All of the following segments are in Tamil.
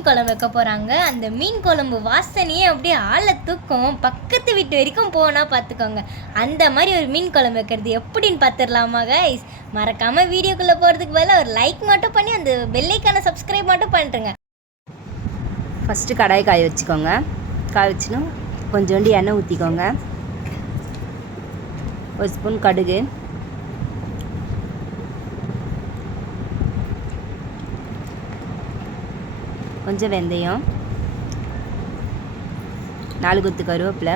மீன் குழம்பு வைக்க போகிறாங்க அந்த மீன் குழம்பு வாசனையே அப்படியே ஆளை தூக்கும். பக்கத்து வீட்டு வரைக்கும் போனால் பார்த்துக்கோங்க அந்த மாதிரி ஒரு மீன் குழம்பு வைக்கிறது எப்படின்னு பார்த்துடலாமா கைஸ் மறக்காமல் வீடியோக்குள்ளே போகிறதுக்கு பதிலாக ஒரு லைக் மட்டும் பண்ணி அந்த பெல்லைக்கான சப்ஸ்கிரைப் மட்டும் பண்ணிட்டுருங்க ஃபஸ்ட்டு கடாய் காய வச்சுக்கோங்க. காய வச்சுன்னு கொஞ்சோண்டு எண்ணெய் ஊற்றிக்கோங்க ஒரு ஸ்பூன் கடுகு. கொஞ்சம் வெந்தயம் நாலு கொத்து கருவேப்பிலை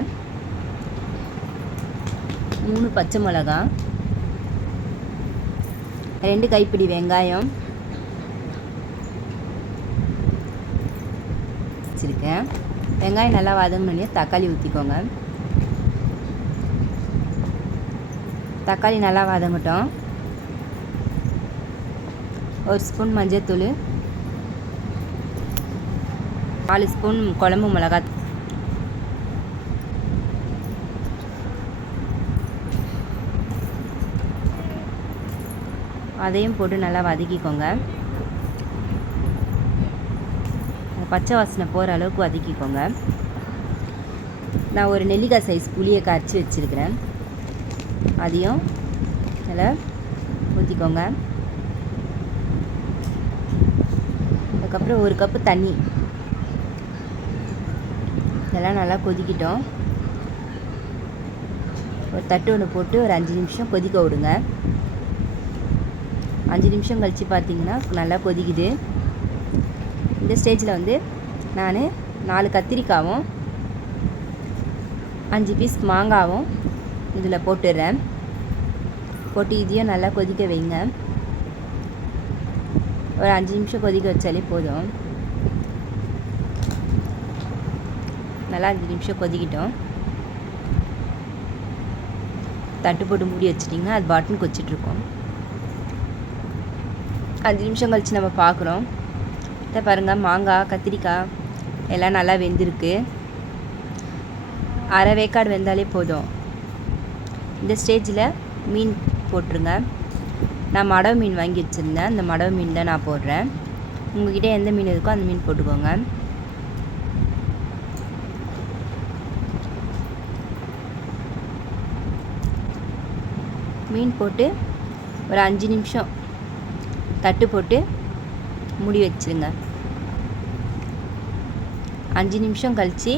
மூணு பச்சை மிளகா ரெண்டு கைப்பிடி வெங்காயம் வச்சுருக்கேன். வெங்காயம் நல்லா வதங்கினோடனே தக்காளி ஊற்றிக்கோங்க தக்காளி நல்லா வதங்கட்டும். ஒரு ஸ்பூன் மஞ்சத்தூள் நாலு ஸ்பூன் குழம்பு மிளகா அதையும் போட்டு நல்லா வதக்கிக்கோங்க. பச்சை வாசனை போகிற அளவுக்கு வதக்கிக்கோங்க. நான் ஒரு நெல்லிக்காய் சைஸ் புளியை கரைச்சி வச்சுருக்கிறேன். அதையும் நல்லா ஊற்றிக்கோங்க அதுக்கப்புறம் ஒரு கப்பு தண்ணி. இதெல்லாம் நல்லா கொதிக்கிட்டோம். ஒரு தட்டு ஒன்று போட்டு ஒரு அஞ்சு நிமிஷம் கொதிக்க விடுங்க. அஞ்சு நிமிஷம் கழித்து பார்த்தீங்கன்னா நல்லா கொதிக்குது. இந்த ஸ்டேஜில் வந்து நான் நாலு கத்திரிக்காவும் அஞ்சு பீஸ் மாங்காவும் இதில் போட்டுடுறேன் போட்டு இதையும் நல்லா கொதிக்க வைங்க. ஒரு அஞ்சு நிமிஷம் கொதிக்க வச்சாலே போதும். நல்லா அஞ்சு நிமிஷம் கொதிக்கிட்டோம். தட்டு போட்டு மூடி வச்சிட்டிங்கன்னா அது பாட்டன் கொச்சிட்ருக்கோம். அஞ்சு நிமிஷம் கழித்து நம்ம பார்க்குறோம். இதை பாருங்கள் மாங்காய் கத்திரிக்காய் எல்லாம் நல்லா வெந்திருக்கு. அரை வேக்காடு வெந்தாலே போதும். இந்த ஸ்டேஜில் மீன் போட்டுருங்க. நான் மடவு மீன் வாங்கி வச்சுருந்தேன். அந்த மடவு மீன் தான் நான் போடுறேன். உங்கள்கிட்ட எந்த மீன் இருக்கோ அந்த மீன் போட்டுக்கோங்க. மீன் போட்டு ஒரு அஞ்சு நிமிஷம் தட்டு போட்டு மூடி வச்சிருங்க. அஞ்சு நிமிஷம் கழித்து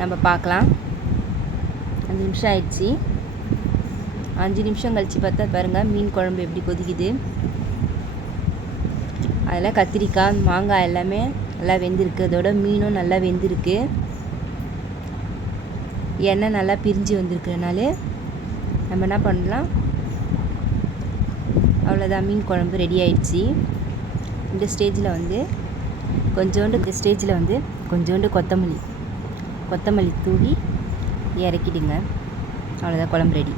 நம்ம பார்க்கலாம். அஞ்சு நிமிஷம் ஆயிடுச்சு. அஞ்சு நிமிஷம் கழித்து பார்த்தா பாருங்கள் மீன் குழம்பு எப்படி கொதிக்குது. அதில் கத்திரிக்காய் மாங்காய் எல்லாமே நல்லா வெந்திருக்கு. அதோட மீனும் நல்லா வெந்திருக்கு. எண்ணெய் நல்லா பிரிஞ்சு வந்திருக்கிறனால நம்ம என்ன பண்ணலாம்? அவ்வளோதான் மீன் குழம்பு ரெடி ஆயிடுச்சு. இந்த ஸ்டேஜில் வந்து கொஞ்சோண்டு இந்த ஸ்டேஜில் வந்து கொஞ்சோண்டு கொத்தமல்லி. கொத்தமல்லி தூவி இறக்கிடுங்க. அவ்வளோதான் குழம்பு ரெடி